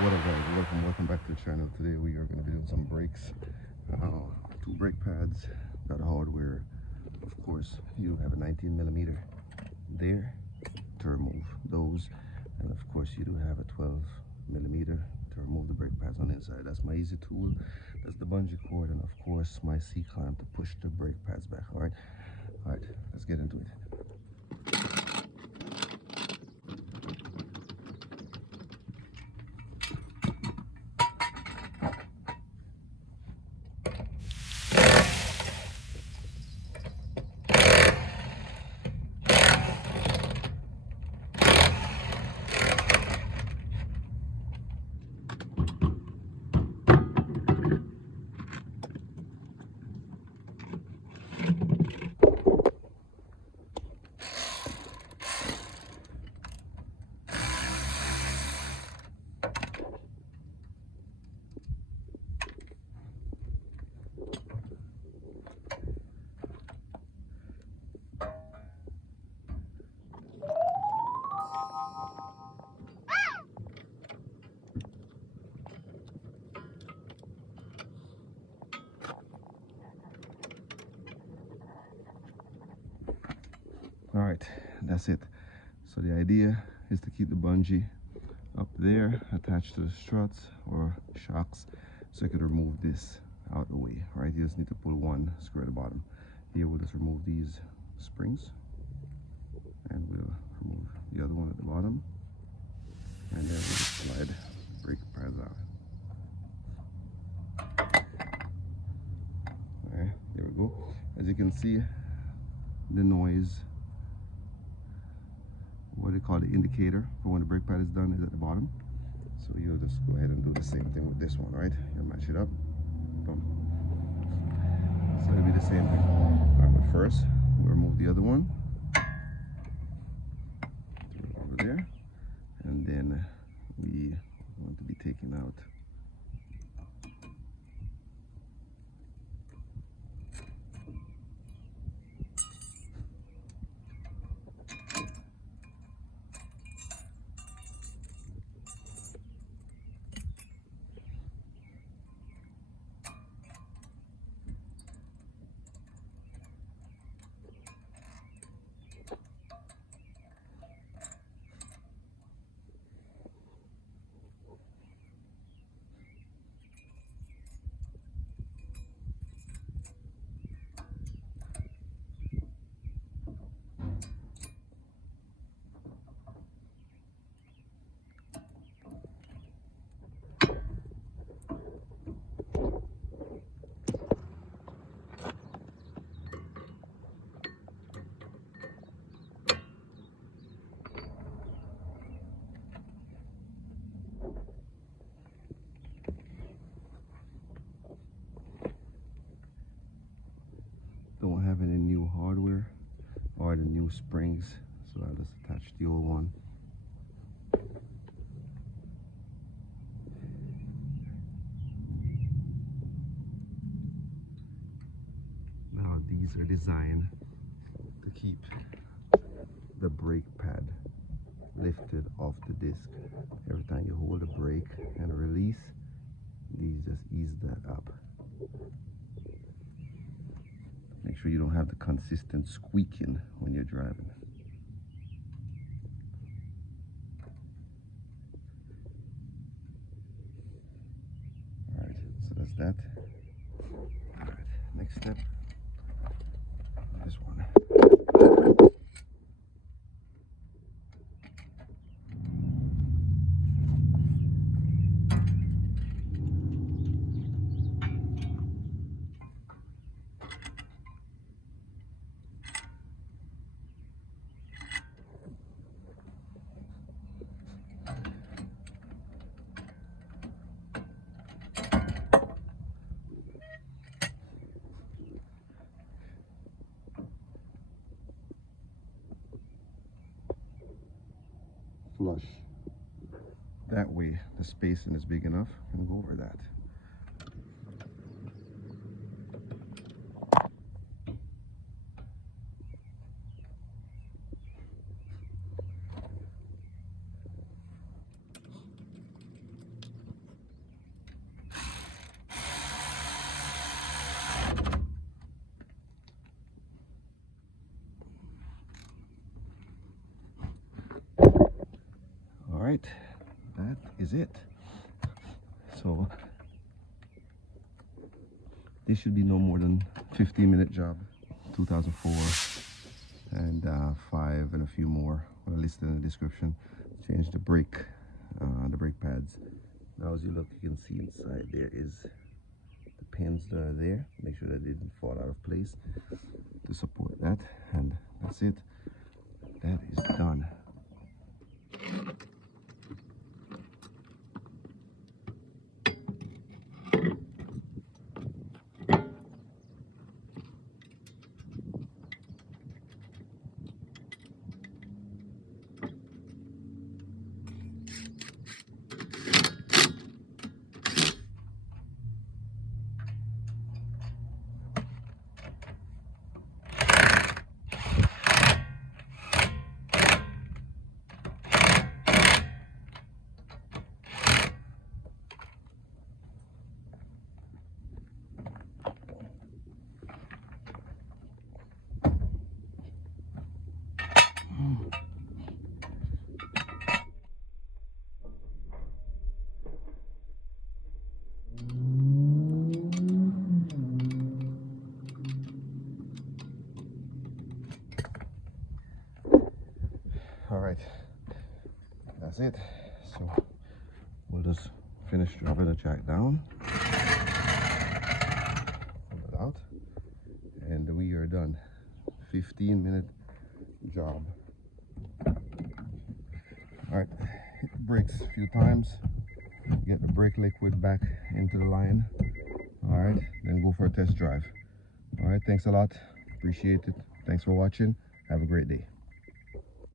What up, guys? Welcome back to the channel. Today we are going to be doing some brakes. Two brake pads. Got a hardware. Of course, you have a 19mm there to remove those, and of course you do have a 12mm to remove the brake pads on the inside. That's my easy tool. That's the bungee cord, and of course my C-clamp to push the brake pads back. All right, let's get into it. All right, that's it. So the idea is to keep the bungee up there attached to the struts or shocks, so you can remove this out of the way. All right, you just need to pull one screw at the bottom. Here we'll just remove these springs, and we'll remove the other one at the bottom, and then we'll slide brake pads out. All right, there we go. As you can see, the noise, what they call the indicator for when the brake pad is done, is at the bottom. So you'll just go ahead and do the same thing with this one, right? You'll match it up. Boom. So it'll be the same thing. All right, but first we'll remove the other one. Throw it over there, and then we want to be taking out don't have any new hardware or the new springs, so I'll just attach the old one. Now these are designed to keep the brake pad lifted off the disc. Every time you hold the brake and release, these just ease that up. Make sure you don't have the consistent squeaking when you're driving. All right, so that's that. All right, next step, this one. Flush. That way the spacing is big enough, and go over that. right, that is it. So this should be no more than 15-minute job. 2004 and 5 and a few more are listed in the description. Change the brake pads. Now as you look, you can see inside there is the pins that are there. Make sure that they didn't fall out of place to support that, and that's it. That is done. All right, that's it. So we'll just finish dropping the jack down, pull it out, and we are done. 15-minute job. All right, hit the brakes a few times, get the brake liquid back into the line. All right, then go for a test drive. All right, thanks a lot, appreciate it. Thanks for watching, have a great day.